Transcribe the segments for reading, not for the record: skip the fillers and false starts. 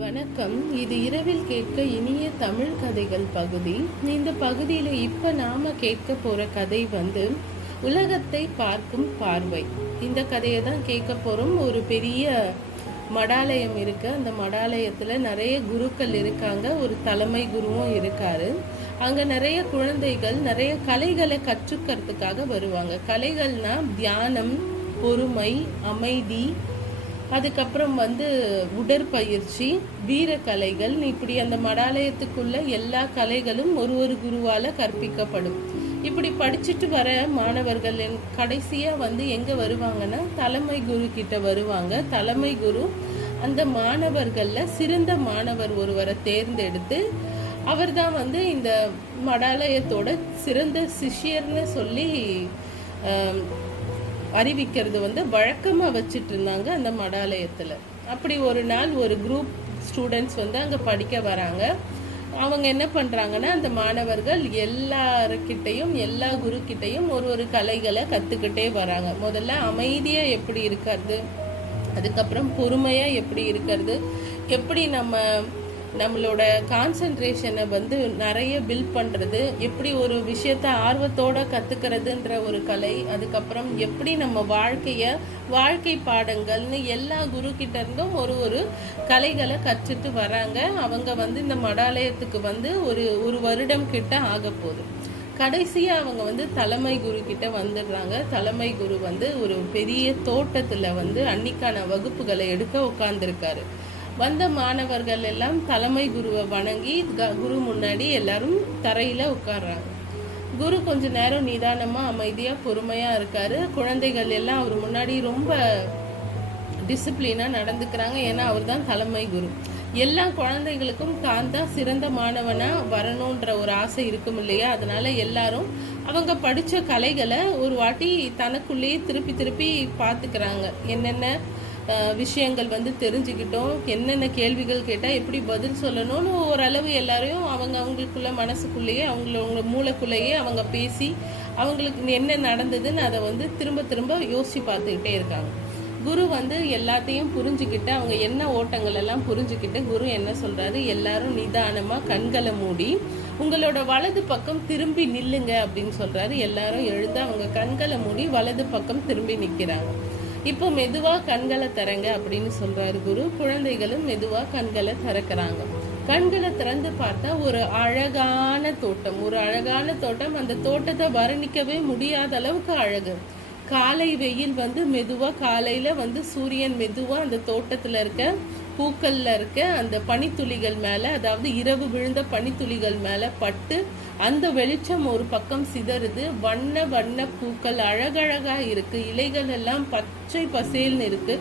வணக்கம். இது இரவில் கேட்க இனிய தமிழ் கதைகள் பகுதி. இந்த பகுதியில் இப்போ நாம கேட்க போற கதை உலகத்தை பார்க்கும் பார்வை. இந்த கதையை தான் கேட்க போறோம். ஒரு பெரிய மடாலயம் இருக்கு. அந்த மடாலயத்தில் நிறைய குருக்கள் இருக்காங்க. ஒரு தலைமை குருவும் இருக்காரு. அங்கே நிறைய குழந்தைகள் நிறைய கலைகளை கற்றுக்கிறதுக்காக வருவாங்க. கலைகள்னா தியானம், பொறுமை, அமைதி, அதுக்கப்புறம் உடற்பயிற்சி, வீரக்கலைகள், இப்படி அந்த மடாலயத்துக்குள்ள எல்லா கலைகளும் ஒரு குருவால கற்பிக்கப்படும். இப்படி படிச்சுட்டு வர மாணவர்கள் கடைசியா எங்க வருவாங்கன்னா தலைமை குரு கிட்ட வருவாங்க. தலைமை குரு அந்த மாணவர்கள்ல சிறந்த மாணவர் ஒருவரை தேர்ந்தெடுத்து அவர் தான் இந்த மடாலயத்தோட சிறந்த சிஷ்யர்னு சொல்லி அறிவிக்கிறது வழக்கமாக வச்சுட்டு இருந்தாங்க அந்த மடாலயத்தில். அப்படி ஒரு நாள் ஒரு குரூப் ஸ்டூடெண்ட்ஸ் அங்கே படிக்க வராங்க. அவங்க என்ன பண்ணுறாங்கன்னா, அந்த மாணவர்கள் எல்லாருக்கிட்டையும் எல்லா குருக்கிட்டையும் ஒரு கலைகளை கற்றுக்கிட்டே வராங்க. முதல்ல அமைதியாக எப்படி இருக்கிறது, அதுக்கப்புறம் பொறுமையாக எப்படி இருக்கிறது, எப்படி நம்மளோட கான்சன்ட்ரேஷனை நிறைய பில்ட் பண்ணுறது, எப்படி ஒரு விஷயத்த ஆர்வத்தோட கற்றுக்கிறதுன்ற ஒரு கலை, அதுக்கப்புறம் எப்படி நம்ம வாழ்க்கை பாடங்கள்னு எல்லா குரு கிட்ட இருந்தும் ஒரு கலைகளை கற்றுட்டு வராங்க. அவங்க இந்த மடாலயத்துக்கு ஒரு வருடம் கிட்ட ஆக போகுது. கடைசியாக அவங்க தலைமை குரு கிட்ட வந்துடுறாங்க. தலைமை குரு ஒரு பெரிய தோட்டத்தில் அன்னிக்கான வகுப்புகளை எடுக்க உட்கார்ந்துருக்காரு. வந்த மாணவர்கள் எல்லாம் தலைமை குருவை வணங்கி குரு முன்னாடி எல்லாரும் தரையில உட்கார்றாங்க. குரு கொஞ்ச நேரம் நிதானமா அமைதியா பொறுமையா இருக்காரு. குழந்தைகள் எல்லாம் அவர் முன்னாடி ரொம்ப டிசிப்ளினா நடந்துக்கிறாங்க. ஏன்னா அவர் தான் தலைமை குரு. எல்லா குழந்தைகளுக்கும் தான் தான் சிறந்த மாணவனா வரணுன்ற ஒரு ஆசை இருக்கும் இல்லையா? அதனால எல்லாரும் அவங்க படிச்ச கலைகளை ஒரு வாட்டி தனக்குள்ளேயே திருப்பி பார்த்துக்கிறாங்க. என்னென்ன விஷயங்கள் தெரிஞ்சுக்கிட்டோம், என்னென்ன கேள்விகள் கேட்டால் எப்படி பதில் சொல்லணும்னு ஓரளவு எல்லாரையும் அவங்களுக்குள்ள மனசுக்குள்ளேயே அவங்கள மூளைக்குள்ளேயே அவங்க பேசி அவங்களுக்கு என்ன நடந்ததுன்னு அதை திரும்ப யோசிச்சு பார்த்துக்கிட்டே இருக்காங்க. குரு எல்லாத்தையும் புரிஞ்சுக்கிட்டு அவங்க என்ன ஓட்டங்கள் எல்லாம் புரிஞ்சுக்கிட்டு குரு என்ன சொல்றாரு, எல்லாரும் நிதானமாக கண்களை மூடி உங்களோட வலது பக்கம் திரும்பி நில்லுங்க அப்படின்னு சொல்றாரு. எல்லாரும் எழுந்து அவங்க கண்களை மூடி வலது பக்கம் திரும்பி நிற்கிறாங்க. இப்போ மெதுவா கண்களை திறங்க அப்படின்னு சொல்றாரு குரு. குழந்தைகளும் மெதுவா கண்களை திறக்கிறாங்க. கண்களை திறந்து பார்த்தா ஒரு அழகான தோட்டம். அந்த தோட்டத்தை வர்ணிக்கவே முடியாத அளவுக்கு அழகு. காலை வெயில் மெதுவா காலையில சூரியன் மெதுவா அந்த தோட்டத்துல இருக்க பூக்கள்ல இருக்க அந்த பனித்துளிகள் மேல, அதாவது இரவு விழுந்த பனித்துளிகள் மேல பட்டு அந்த வெளிச்சம் ஒரு பக்கம் சிதறுது. வண்ண பூக்கள் அழகழகா இருக்கு. இலைகள் எல்லாம் பச்சை பசேல்னு இருக்கு.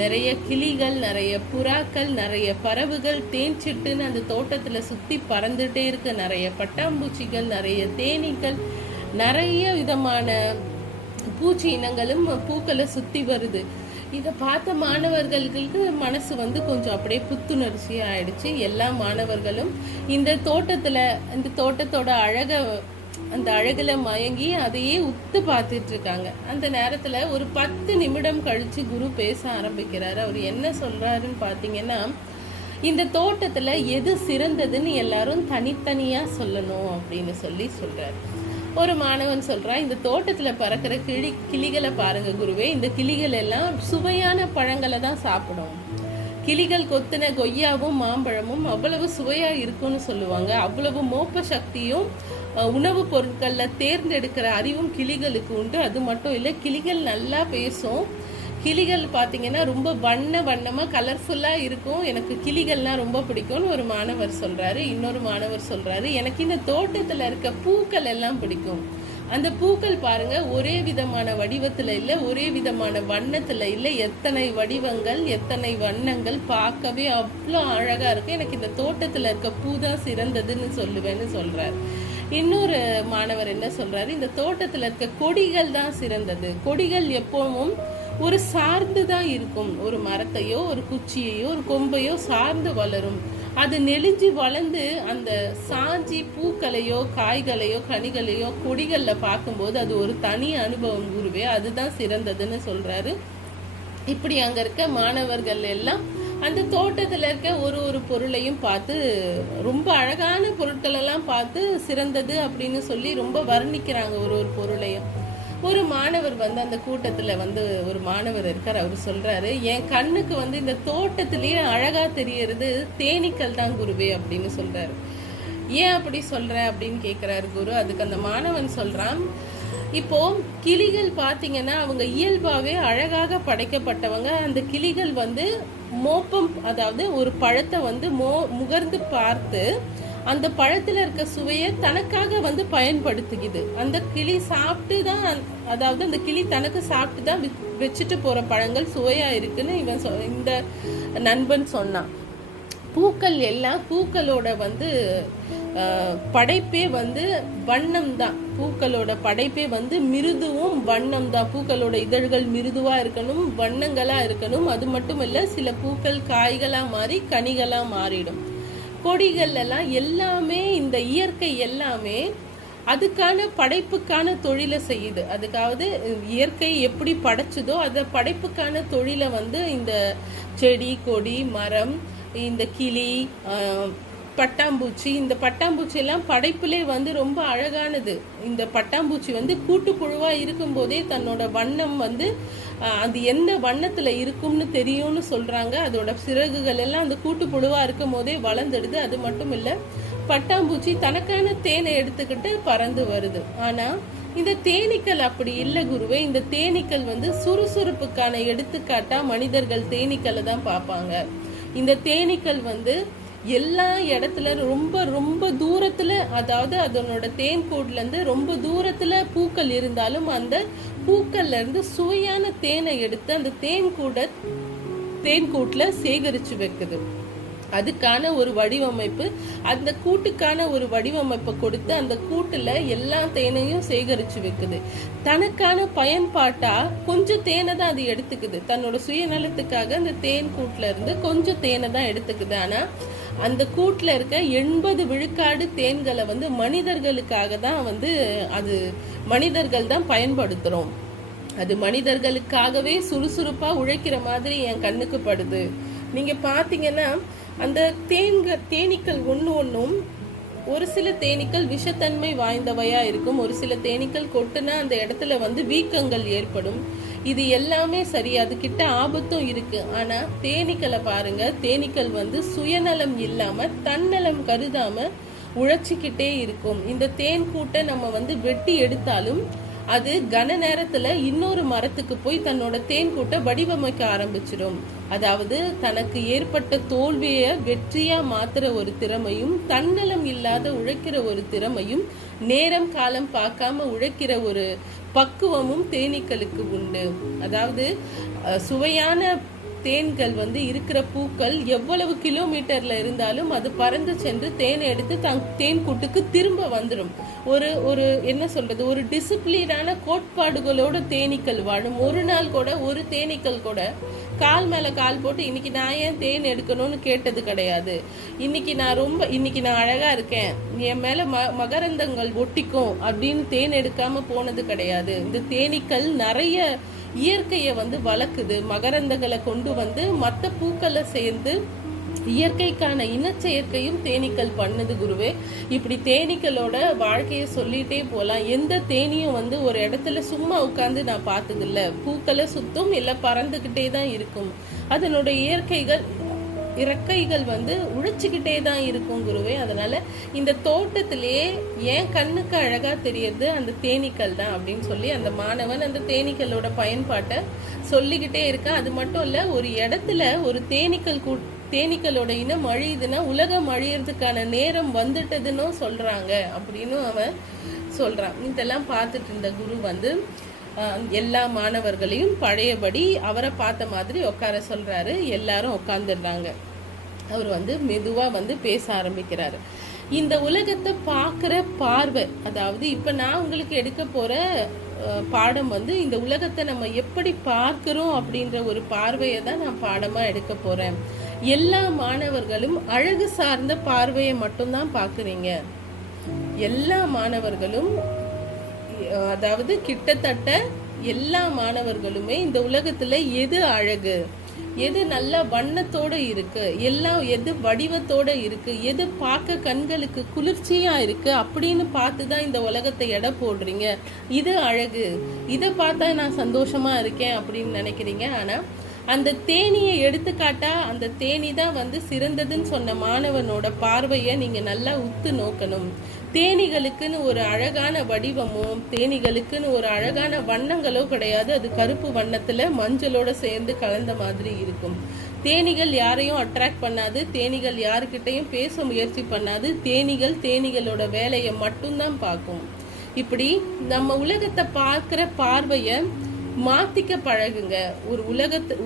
நிறைய கிளிகள், நிறைய புறாக்கள், நிறைய பறவைகள் தேன் சிட்டுன்னு அந்த தோட்டத்துல சுத்தி பறந்துட்டே இருக்கு. நிறைய பட்டாம்பூச்சிகள், நிறைய தேனீக்கள், நிறைய விதமான பூச்சி இனங்களும் பூக்களை சுத்தி வருது. இதை பார்த்த மாணவர்களுக்கு மனசு கொஞ்சம் அப்படியே புத்துணர்ச்சி ஆயிடுச்சு. எல்லா மாணவர்களும் இந்த தோட்டத்தோட அந்த அழகுல மயங்கி அதையே உத்து பார்த்துட்டு இருக்காங்க. அந்த நேரத்துல ஒரு 10 நிமிடம் கழிச்சு குரு பேச ஆரம்பிக்கிறாரு. அவர் என்ன சொல்றாருன்னு பாத்தீங்கன்னா, இந்த தோட்டத்துல எது சிறந்ததுன்னு எல்லாரும் தனித்தனியா சொல்லணும் அப்படின்னு சொல்றாரு. ஒரு மாணவன் சொல்றான், இந்த தோட்டத்துல பறக்கிற கிளிகளை பாருங்க குருவே, இந்த கிளிகள் எல்லாம் சுவையான பழங்களை தான் சாப்பிடும். கிளிகள் கொத்தின கொய்யாவும் மாம்பழமும் அவ்வளவு சுவையா இருக்கும்னு சொல்லுவாங்க. அவ்வளவு மோப்ப சக்தியும் உணவுப் பொருட்கள்ல தேர்ந்தெடுக்கிற அறிவும் கிளிகளுக்கு உண்டு. அது மட்டும் இல்லை, கிளிகள் நல்லா பேசும். கிளிகள் பார்த்தீங்கன்னா ரொம்ப வண்ணமா கலர்ஃபுல்லா இருக்கும். எனக்கு கிளிகள்லாம் ரொம்ப பிடிக்கும்னு ஒரு மாணவர் சொல்றாரு. இன்னொரு மாணவர் சொல்றாரு, எனக்கு இந்த தோட்டத்துல இருக்க பூக்கள் எல்லாம் பிடிக்கும். அந்த பூக்கள் பாருங்க, ஒரே விதமான வடிவத்துல இல்லை, ஒரே விதமான வண்ணத்துல இல்லை, எத்தனை வடிவங்கள், எத்தனை வண்ணங்கள், பார்க்கவே அவ்வளோ அழகா இருக்கு. எனக்கு இந்த தோட்டத்துல இருக்க பூ தான் சிறந்ததுன்னு சொல்லுவேன்னு சொல்றாரு. இன்னொரு மாணவர் என்ன சொல்றாரு, இந்த தோட்டத்துல இருக்க கொடிகள் தான் சிறந்தது. கொடிகள் எப்பவும் ஒரு சார்ந்து தான் இருக்கும். ஒரு மரத்தையோ ஒரு குச்சியையோ ஒரு கொம்பையோ சார்ந்து வளரும். அது நெளிஞ்சு வளர்ந்து அந்த சாஞ்சி பூக்களையோ காய்களையோ கனிகளையோ கொடிகள்ல பார்க்கும்போது அது ஒரு தனி அனுபவம் குருவே, அதுதான் சிறந்ததுன்னு சொல்றாரு. இப்படி அங்க இருக்க மாணவர்கள் எல்லாம் அந்த தோட்டத்துல இருக்க ஒரு ஒரு பொருளையும் பார்த்து ரொம்ப அழகான பொருட்கள் எல்லாம் பார்த்து சிறந்தது அப்படின்னு சொல்லி ரொம்ப வர்ணிக்கிறாங்க ஒரு ஒரு பொருளையும். ஒரு மாணவர் வந்து அந்த கூட்டத்துல வந்து ஒரு மாணவர் இருக்கார். அவர் சொல்றாரு, என் கண்ணுக்கு வந்து இந்த தோட்டத்திலேயே அழகா தெரியறது தேனீக்கள் தான் குருவே அப்படின்னு சொல்றாரு. ஏன் அப்படி சொல்ற அப்படின்னு கேக்குறாரு குரு. அதுக்கு அந்த மாணவன் சொல்றான், இப்போ கிளிகள் பாத்தீங்கன்னா அவங்க இயல்பாவே அழகாக படைக்கப்பட்டவங்க. அந்த கிளிகள் வந்து மோப்பம், அதாவது ஒரு பழத்தை வந்து முகர்ந்து பார்த்து அந்த பழத்துல இருக்க சுவையை தனக்காக வந்து பயன்படுத்திக்குது. அந்த கிளி சாப்பிட்டு தான், அதாவது அந்த கிளி தனக்கு சாப்பிட்டு தான் வச்சுட்டு போற பழங்கள் சுவையா இருக்குன்னு இவன் இந்த நண்பன் சொன்னான். பூக்கள் எல்லாம், பூக்களோட வந்து படைப்பே வந்து வண்ணம் தான். பூக்களோட படைப்பே வந்து மிருதுவும் வண்ணம் தான். பூக்களோட இதழ்கள் மிருதுவா இருக்கணும், வண்ணங்களா இருக்கணும். அது மட்டும் இல்ல, சில பூக்கள் காய்களா மாறி கனிகளா மாறிடும். கொடிகள் எல்லாம் எல்லாமே, இந்த இயற்கை எல்லாமே அதுக்கான படைப்புக்கான தொழிலை செய்யுது. அதுக்காவது இயற்கை எப்படி படைச்சதோ அந்த படைப்புக்கான தொழிலை வந்து இந்த செடி, கொடி, மரம், இந்த கிளி, பட்டாம்பூச்சி, இந்த பட்டாம்பூச்சி எல்லாம் படைப்புலே வந்து ரொம்ப அழகானது. இந்த பட்டாம்பூச்சி வந்து கூட்டுப்புழுவா இருக்கும் போதே தன்னோட வண்ணம் வந்து அது எந்த வண்ணத்துல இருக்கும்னு தெரியும்னு சொல்றாங்க. அதோட சிறகுகள் எல்லாம் அந்த கூட்டுப்புழுவா இருக்கும் போதே வளர்ந்துடுது. அது மட்டும் இல்ல, பட்டாம்பூச்சி தனக்கான தேனை எடுத்துக்கிட்டு பறந்து வருது. ஆனா இந்த தேனீக்கள் அப்படி இல்லை குருவே. இந்த தேனீக்கள் வந்து சுறுசுறுப்புக்கான எடுத்துக்காட்டா மனிதர்கள் தேனீக்களை தான் பார்ப்பாங்க. இந்த தேனீக்கள் வந்து எல்லா இடத்துல ரொம்ப ரொம்ப தூரத்துல, அதாவது அதனோட தேன் கூட்டுல இருந்து ரொம்ப தூரத்துல பூக்கள் இருந்தாலும் அந்த பூக்கள்ல இருந்து சுவையான தேனை எடுத்து அந்த தேன் கூட்டுல சேகரிச்சு வைக்குது. அதுக்கான ஒரு வடிவமைப்பு, அந்த கூட்டுக்கான ஒரு வடிவமைப்பை கொடுத்து அந்த கூட்டுல எல்லா தேனையும் சேகரிச்சு வைக்குது. தனக்கான பயன்பாட்டா கொஞ்சம் தேனை தான் அது எடுத்துக்குது. தன்னோட சுயநலத்துக்காக அந்த தேன் கூட்டுல இருந்து கொஞ்சம் தேனை தான் எடுத்துக்குது. ஆனா அந்த கூட்டுல இருக்க 80 விழுக்காடு தேன்களை வந்து மனிதர்களுக்காக தான் வந்து அது மனிதர்கள் தான் பயன்படுத்துறோம். அது மனிதர்களுக்காகவே சுறுசுறுப்பா உழைக்கிற மாதிரி என் கண்ணுக்கு படுது. நீங்க பாத்தீங்கன்னா அந்த தேனீக்கள் ஒன்றும் ஒரு சில தேனீக்கள் விஷத்தன்மை வாய்ந்தவையா இருக்கும். ஒரு சில தேனீக்கள் கொட்டுனா அந்த இடத்துல வந்து வீக்கங்கள் ஏற்படும். இது எல்லாமே சரி, அது கிட்ட ஆபத்தும் இருக்கு. ஆனா தேனீக்களை பாருங்க, தேனீக்கள் வந்து சுயநலம் இல்லாம தன்னலம் கருதாம உழைச்சிக்கிட்டே இருக்கும். இந்த தேன் கூட்டை நம்ம வந்து வெட்டி எடுத்தாலும் அது கன நேரத்துல இன்னொரு மரத்துக்கு போய் தன்னோட தேன் கூட்டை வடிவமைக்க ஆரம்பிச்சிடும். அதாவது தனக்கு ஏற்பட்ட தோல்விய வெற்றியா மாத்துற ஒரு திறமையும், தன்னலம் இல்லாத உழைக்கிற ஒரு திறமையும், நேரம் காலம் பார்க்காம உழைக்கிற ஒரு பக்குவமும் தேனீக்களுக்கு உண்டு. அதாவது சுவையான தேன்கள் வந்து இருக்கிற பூக்கள் எவ்வளவு கிலோமீட்டர்ல இருந்தாலும் அது பறந்து சென்று தேனை எடுத்து தேன் கூட்டுக்கு திரும்ப வந்துடும். ஒரு என்ன சொல்றது, ஒரு டிசிப்ளினான கோட்பாடுகளோட தேனீக்கள் வாழும். ஒரு நாள் கூட ஒரு தேனீக்கள் கூட கால் மேல கால் போட்டு இன்னைக்கு நான் ஏன் தேன் எடுக்கணும்னு கேட்டது கிடையாது. இன்னைக்கு நான் அழகா இருக்கேன், என் மேல மகரந்தங்கள் ஒட்டிக்கும் அப்படின்னு தேன் எடுக்காம போனது கிடையாது. இந்த தேனீக்கள் நிறைய இயற்கையை வந்து வளர்க்குது. மகரந்தங்களை கொண்டு வந்து மற்ற பூக்களை சேர்ந்து இயற்கைக்கான இனச்செயற்கையும் தேனீக்கள் பண்ணுது குருவே. இப்படி தேனீக்களோட வாழ்க்கையை சொல்லிட்டே போலாம். எந்த தேனியும் வந்து ஒரு இடத்துல சும்மா உட்கார்ந்து நான் பார்த்ததில்ல. பூக்களை சுத்தும், இல்லை பறந்துகிட்டே தான் இருக்கும். அதனோட இறக்கைகள் வந்து உழைச்சிக்கிட்டே தான் இருக்கும் குருவே. அதனால இந்த தோட்டத்திலேயே என் கண்ணுக்கு அழகா தெரியறது அந்த தேனீக்கள் தான் அப்படின்னு சொல்லி அந்த மாணவன் அந்த தேனீக்களோட பயன்பாட்டை சொல்லிக்கிட்டே இருக்கான். அது மட்டும் இல்ல, ஒரு இடத்துல ஒரு தேனீக்களோட இனம் அழியுதுன்னா உலகம் அழியறதுக்கான நேரம் வந்துட்டதுன்னு சொல்றாங்க அப்படின்னு அவன் சொல்றான். இதெல்லாம் பார்த்துட்டு இருந்த குரு வந்து எல்லா மாணவர்களையும் பழையபடி அவரை பார்த்த மாதிரி உட்கார சொல்றாரு. எல்லாரும் உட்காந்துடுறாங்க. அவர் வந்து மெதுவா வந்து பேச ஆரம்பிக்கிறாரு. இந்த உலகத்தை பார்க்குற பார்வை, அதாவது இப்ப நான் உங்களுக்கு எடுக்க போற பாடம் வந்து இந்த உலகத்தை நம்ம எப்படி பார்க்கிறோம் அப்படின்ற ஒரு பார்வையை தான் நான் பாடமா எடுக்க போறேன். எல்லா மாணவர்களும் அழகு சார்ந்த பார்வையை மட்டும்தான் பார்க்குறீங்க. எல்லா மாணவர்களும், அதாவது கிட்டத்தட்ட எல்லா மாணவர்களுமே இந்த உலகத்துல எது அழகு, எது நல்ல வண்ணத்தோட இருக்கு, எல்லாம் எது வடிவத்தோட இருக்கு, எது பார்க்க கண்களுக்கு குளிர்ச்சியா இருக்கு அப்படின்னு பார்த்து தான் இந்த உலகத்தை எடை போடுறீங்க. இது அழகு, இதை பார்த்தா நான் சந்தோஷமா இருக்கேன் அப்படின்னு நினைக்கிறீங்க. ஆனா அந்த தேனியை எடுத்துக்காட்டா அந்த தேனி தான் வந்து சிறந்ததுன்னு சொன்ன மாணவனோட பார்வையை நீங்க நல்லா உத்து நோக்கணும். தேனிகளுக்குன்னு ஒரு அழகான வடிவமோ தேனிகளுக்குன்னு ஒரு அழகான வண்ணங்களோ கிடையாது. அது கருப்பு வண்ணத்துல மஞ்சளோட சேர்ந்து கலந்த மாதிரி இருக்கும். தேனிகள் யாரையும் அட்ராக்ட் பண்ணாது, தேனிகள் யாருக்கிட்டையும் பேச முயற்சி பண்ணாது. தேனிகளோட வேலையை மட்டும்தான் பார்க்கும். இப்படி நம்ம உலகத்தை பார்க்குற பார்வையை மாத்திக்க பழகுங்க. ஒரு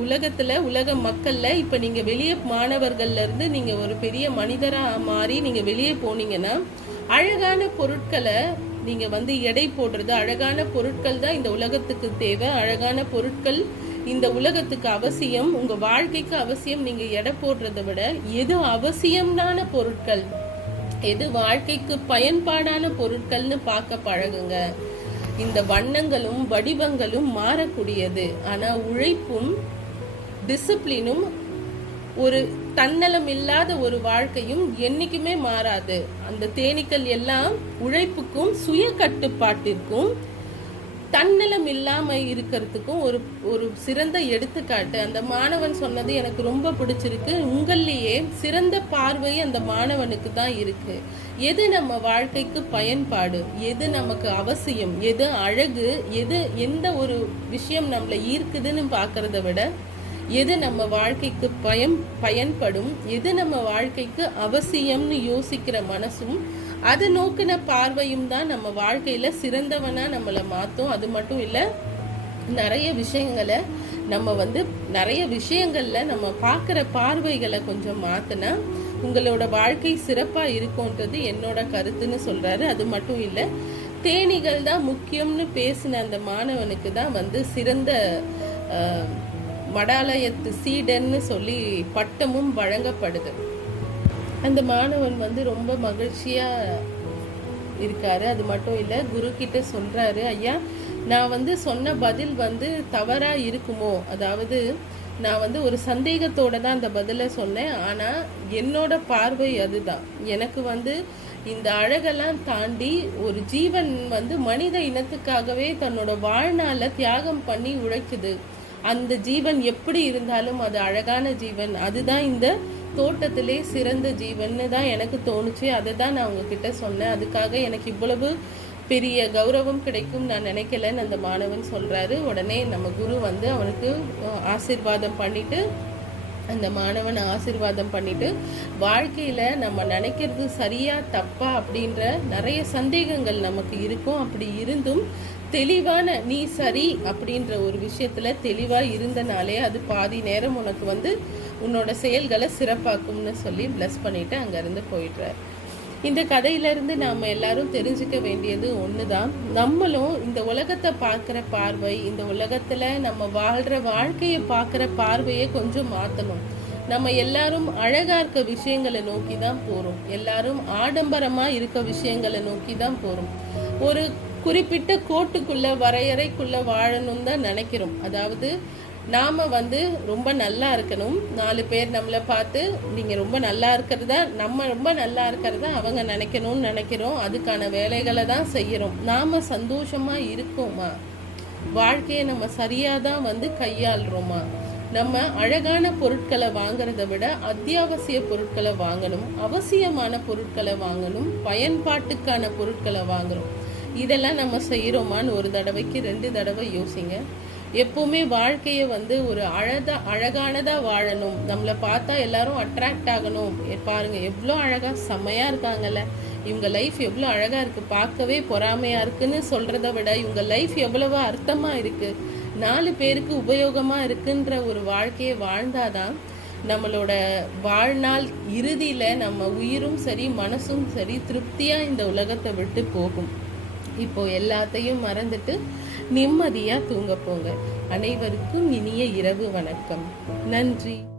உலகத்துல உலக மக்கள்ல இப்ப நீங்க வெளியே மாணவர்கள்ல இருந்து நீங்க ஒரு பெரிய மனிதரா மாறி நீங்க வெளியே போனீங்கன்னா அழகான பொருட்களை நீங்க வந்து எடை போடுறது, அழகான பொருட்கள் தான் இந்த உலகத்துக்கு தேவை. அழகான பொருட்கள் இந்த உலகத்துக்கு அவசியம், உங்க வாழ்க்கைக்கு அவசியம். நீங்க எடை போடுறதை விட எது அவசியமான பொருட்கள், எது வாழ்க்கைக்கு பயன்பாடான பொருட்கள்னு பார்க்க பழகுங்க. இந்த வண்ணங்களும் வடிவங்களும் மாறக்கூடியது. ஆனா உழைப்பும் டிசிப்ளினும் ஒரு தன்னலம் இல்லாத ஒரு வாழ்க்கையும் என்னைக்குமே மாறாது. அந்த தேனீக்கள் எல்லாம் உழைப்புக்கும் சுய கட்டுப்பாட்டிற்கும் தன்னலம் இல்லாம இருக்கிறதுக்கும் ஒரு சிறந்த எடுத்துக்காட்டு. அந்த மாணவன் சொன்னது எனக்கு ரொம்ப பிடிச்சிருக்கு. உங்களையே சிறந்த பார்வை அந்த மாணவனுக்கு தான் இருக்கு. எது நம்ம வாழ்க்கைக்கு பயன்பாடு, எது நமக்கு அவசியம், எது அழகு, எது எந்த ஒரு விஷயம் நம்மளை ஈர்க்குதுன்னு பார்க்கறத விட எது நம்ம வாழ்க்கைக்கு பயன்படும், எது நம்ம வாழ்க்கைக்கு அவசியம்னு யோசிக்கிற மனசும் அதை நோக்கின பார்வையும் தான் நம்ம வாழ்க்கையில சிறந்தவனா நம்மளை மாற்றும். அது மட்டும் இல்லை, நிறைய விஷயங்களை நிறைய விஷயங்கள்ல நம்ம பார்க்குற பார்வைகளை கொஞ்சம் மாத்தினா உங்களோட வாழ்க்கை சிறப்பா இருக்கும்ன்றது என்னோட கருத்துன்னு சொல்றாரு. அது மட்டும் இல்லை, தேனீகள் தான் முக்கியம்னு பேசின அந்த மாணவனுக்கு தான் சிறந்த மடாலயத்து சீடன்னு சொல்லி பட்டமும் வழங்கப்படுது. அந்த மாணவன் ரொம்ப மகிழ்ச்சியா இருக்காரு. அது மட்டும் இல்லை, குரு கிட்ட சொல்றாரு, ஐயா நான் சொன்ன பதில் தவறா இருக்குமோ, அதாவது நான் ஒரு சந்தேகத்தோட தான் அந்த பதிலை சொன்னேன். ஆனா என்னோட பார்வை அதுதான். எனக்கு இந்த அழகெல்லாம் தாண்டி ஒரு ஜீவன் மனித இனத்துக்காகவே தன்னோட வாழ்நாள தியாகம் பண்ணி உழைக்குது. அந்த ஜீவன் எப்படி இருந்தாலும் அது அழகான ஜீவன், அதுதான் இந்த தோட்டத்திலே சிறந்த ஜீவன்னு தான் எனக்கு தோணுச்சு. அதை தான் நான் உங்ககிட்ட சொன்னேன். அதுக்காக எனக்கு இவ்வளவு பெரிய கௌரவம் கிடைக்கும் நான் நினைக்கலன்னு அந்த மாணவன் சொல்றாரு. உடனே நம்ம குரு அவனுக்கு ஆசீர்வாதம் பண்ணிட்டு அந்த மாணவன் ஆசீர்வாதம் பண்ணிட்டு வாழ்க்கையில நம்ம நினைக்கிறது சரியா தப்பா அப்படின்ற நிறைய சந்தேகங்கள் நமக்கு இருக்கும். அப்படி இருந்தும் தெளிவான நீ சரி அப்படின்ற ஒரு விஷயத்துல தெளிவா இருந்தனாலே அது பாதி நேரம் உனக்கு உன்னோட செயல்களை சிறப்பாக்கும்னு சொல்லி பிளஸ் பண்ணிட்டு அங்கிருந்து போயிடுறார். இந்த கதையிலிருந்து நாம எல்லாரும் தெரிஞ்சுக்க வேண்டியது ஒண்ணுதான். நம்மளும் இந்த உலகத்தை பார்க்குற பார்வை, இந்த உலகத்துல நம்ம வாழ்ற வாழ்க்கையை பார்க்குற பார்வையை கொஞ்சம் மாத்தணும். நம்ம எல்லாரும் அழகா இருக்க விஷயங்களை நோக்கி தான் போறோம். எல்லாரும் ஆடம்பரமா இருக்க விஷயங்களை நோக்கி தான் போறோம். ஒரு குறிப்பிட்ட கோட்டுக்குள்ள வரையறைக்குள்ள வாழணும் தான் நினைக்கிறோம். அதாவது நாம ரொம்ப நல்லா இருக்கணும், 4 பேர் நம்மளை பார்த்து நீங்க ரொம்ப நல்லா இருக்கிறதா, நம்ம ரொம்ப நல்லா இருக்கிறதா அவங்க நினைக்கணும்னு நினைக்கிறோம். அதுக்கான வேலைகளை தான் செய்யறோம். நாம சந்தோஷமா இருக்கோமா, வாழ்க்கையை நம்ம சரியாதான் கையாளுறோமா, நம்ம அழகான பொருட்களை வாங்குறத விட அத்தியாவசிய பொருட்களை வாங்கணும், அவசியமான பொருட்களை வாங்கணும், பயன்பாட்டுக்கான பொருட்களை வாங்குறோம். இதெல்லாம் நம்ம செய்யறோமான்னு ஒரு தடவைக்கு 2 தடவை யோசிங்க. எப்பவுமே வாழ்க்கையை ஒரு அழகானதா வாழணும். நம்மளை பார்த்தா எல்லாரும் அட்ராக்ட் ஆகணும். பாருங்க எவ்வளோ அழகா செம்மையா இருக்காங்கல்ல, இவங்க லைஃப் எவ்வளோ அழகா இருக்கு, பார்க்கவே பொறாமையா இருக்குன்னு சொல்றதை விட இவங்க லைஃப் எவ்வளவோ அர்த்தமா இருக்கு, 4 பேருக்கு உபயோகமா இருக்குன்ற ஒரு வாழ்க்கையை வாழ்ந்தாதான் நம்மளோட வாழ்நாள் இறுதியில நம்ம உயிரும் சரி மனசும் சரி திருப்தியா இந்த உலகத்தை விட்டு போகும். இப்போ எல்லாத்தையும் மறந்துட்டு நிம்மதியா தூங்க போங்க. அனைவருக்கும் இனிய இரவு வணக்கம். நன்றி.